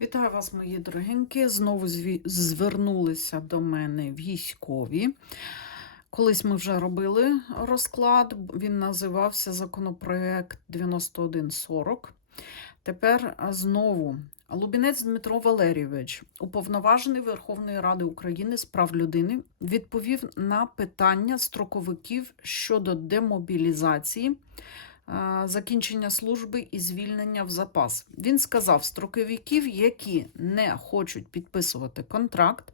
Вітаю вас, мої дорогенькі. Знову звернулися до мене військові. Колись ми вже робили розклад, він називався законопроект 9140. Тепер знову Лубінець Дмитро Валерійович, уповноважений Верховної Ради України з прав людини, відповів на питання строковиків щодо демобілізації е, закінчення служби і звільнення в запас. Він сказав, строковиків, які не хочуть підписувати контракт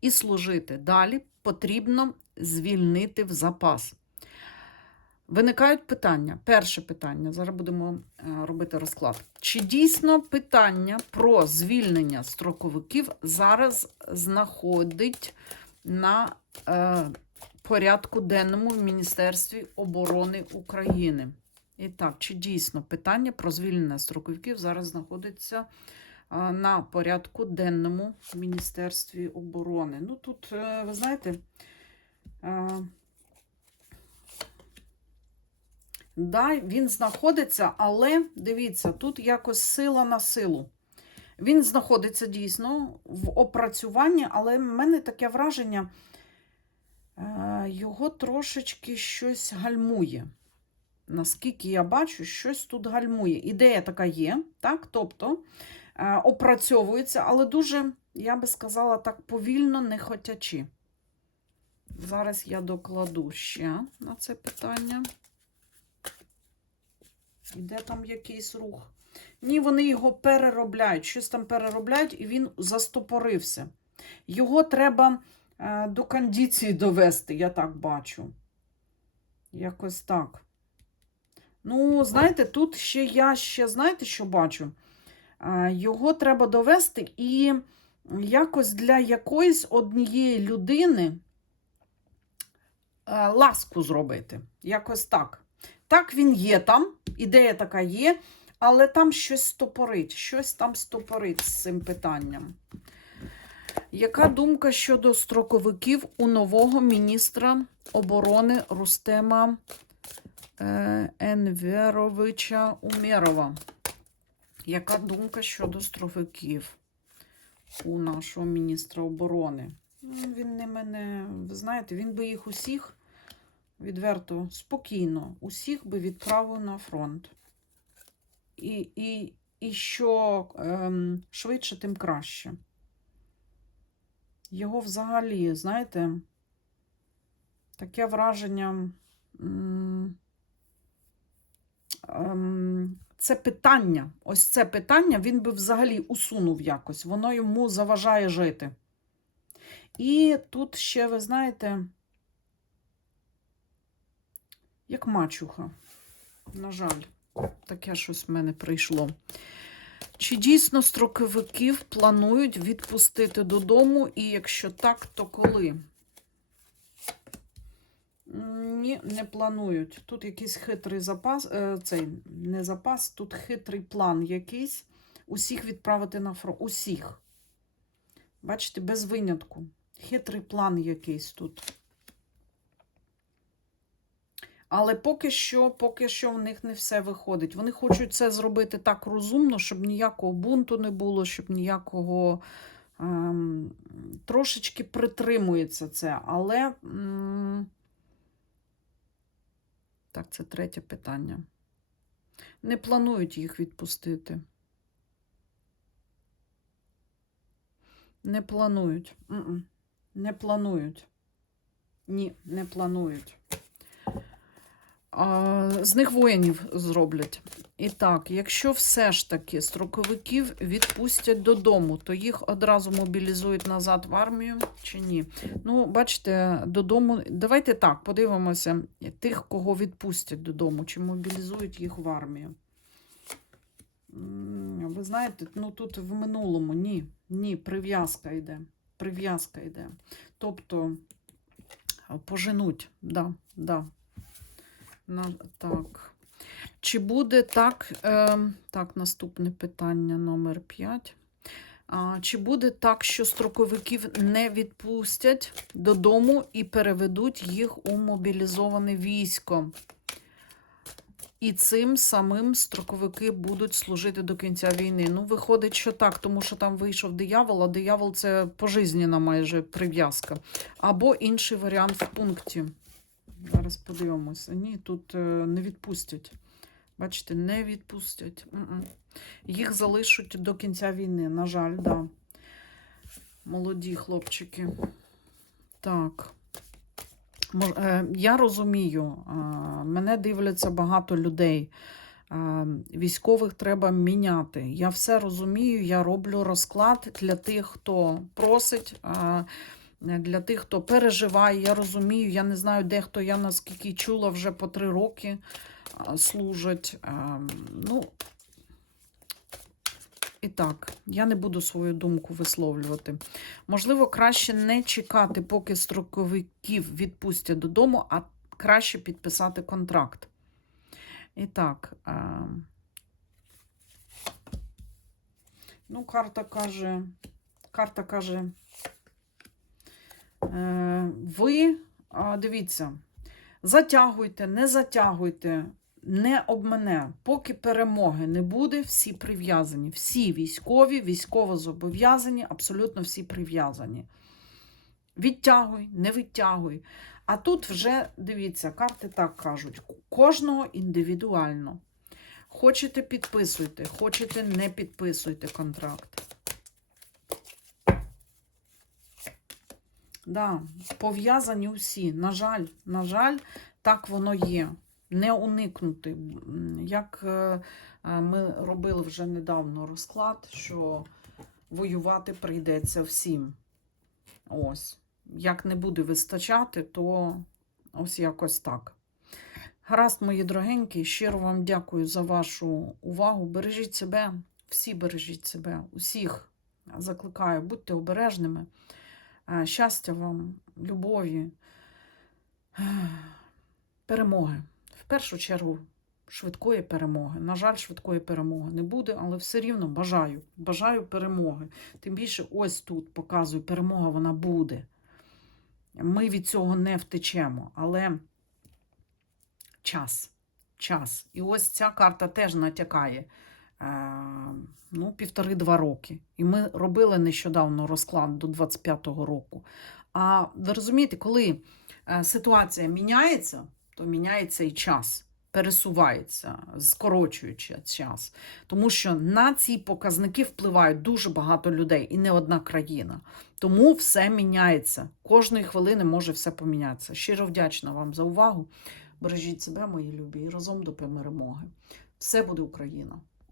і служити далі, потрібно звільнити в запас. Виникають питання. Перше питання. Зараз будемо е, робити розклад. Чи дійсно питання про звільнення строковиків зараз знаходить на е, порядку денному в Міністерстві оборони України? І так, чи дійсно питання про звільнення строковиків зараз знаходиться на порядку денному в Міністерстві оборони? Ну тут, е, ви знаєте, е, да, він знаходиться, але дивіться, тут якось сила на силу. Він знаходиться дійсно в опрацюванні, але в мене таке враження, е, його трошечки щось гальмує наскільки я бачу, щось тут гальмує. Ідея така є, так? тобто е, опрацьовується, але дуже, я би сказала, так повільно, не хотячи. Зараз я докладу ще на це питання. Іде там якийсь рух? Ні, вони його переробляють, щось там переробляють, і він застопорився. Його треба е, до кондиції довести, я так бачу. Якось так. Ну, знаєте, тут ще я ще, знаєте, що бачу? Його треба довести і якось для якоїсь однієї людини е, ласку зробити. Якось так. Так він є там, ідея така є, але там щось стопорить, щось там стопорить з цим питанням. Яка думка щодо строковиків у нового міністра оборони Рустема Енверовича Умєрова? Яка думка щодо строковиків у нашого міністра оборони? Ну, Він не мене, ви знаєте, він би їх усіх відверто, спокійно, усіх би відправив на фронт. І, і, і що ем, швидше, тим краще. Його взагалі, знаєте, таке враження. Це питання, ось це питання він би взагалі усунув якось, воно йому заважає жити. І тут ще, ви знаєте, як мачуха. На жаль, таке щось в мене прийшло. Чи дійсно строковиків планують відпустити додому, і якщо так, то коли? Ні, не планують. Тут якийсь хитрий запас, е, цей не запас, тут хитрий план якийсь. Усіх відправити на фронт. Усіх. Бачите, без винятку. Хитрий план якийсь тут. Але поки що, поки що в них не все виходить. Вони хочуть це зробити так розумно, щоб ніякого бунту не було, щоб ніякого ем, трошечки притримується це. Але. М так, це третє питання. Не планують їх відпустити. Не планують. Не планують. Ні, не планують. З них воїнів зроблять. І так, якщо все ж таки строковиків відпустять додому, то їх одразу мобілізують назад в армію чи ні? Ну, бачите, додому. Давайте так, подивимося тих, кого відпустять додому, чи мобілізують їх в армію. Ви знаєте, ну тут в минулому ні. Ні, прив'язка йде. Прив'язка йде. Тобто поженуть, да, да. Так. Чи буде так, е, так, наступне питання номер 5. А, чи буде так, що строковиків не відпустять додому і переведуть їх у мобілізоване військо? І цим самим строковики будуть служити до кінця війни. Ну, виходить, що так, тому що там вийшов диявол, а диявол це пожизнена майже прив'язка. Або інший варіант в пункті. Зараз подивимося. Ні, тут е, не відпустять. Бачите, не відпустять. Їх залишать до кінця війни. На жаль, да. Молоді хлопчики. Так. Е, Я розумію, мене дивляться багато людей. Військових треба міняти. Я все розумію, я роблю розклад для тих, хто просить, для тих, хто переживає. Я розумію, я не знаю, де хто я наскільки чула вже по три роки а, служать. Ну, і так, я не буду свою думку висловлювати. Можливо, краще не чекати, поки строковиків відпустять додому, а краще підписати контракт. І так. Е... Ну, карта каже, карта каже, е... ви дивіться, затягуйте, не затягуйте, не обмене. Поки перемоги не буде, всі прив'язані. Всі військові, військово зобов'язані, абсолютно всі прив'язані. Відтягуй, не відтягуй. А тут вже, дивіться, карти так кажуть: кожного індивідуально. Хочете підписуйте, хочете не підписуйте контракт. Да, пов'язані усі. На жаль, на жаль, так воно є. Не уникнути. Як е, е, ми робили вже недавно розклад, що воювати прийдеться всім. Ось. Як не буде вистачати, то ось якось так. Гаразд, мої дорогенькі, щиро вам дякую за вашу увагу. Бережіть себе, всі бережіть себе, усіх закликаю, будьте обережними. Щастя вам, любові, перемоги. В першу чергу, швидкої перемоги. На жаль, швидкої перемоги не буде, але все рівно бажаю. Бажаю перемоги. Тим більше, ось тут показую, перемога вона буде. Ми від цього не втечемо, але час. Час. І ось ця карта теж натякає. Е, ну, півтори-два роки. І ми робили нещодавно розклад до 25-го року. А ви розумієте, коли е, ситуація міняється, то міняється і час, пересувається, скорочуючи час. Тому що на ці показники впливають дуже багато людей і не одна країна. Тому все міняється. Кожної хвилини може все помінятися. Щиро вдячна вам за увагу. Бережіть себе, мої любі, і разом до перемоги. Все буде Україна!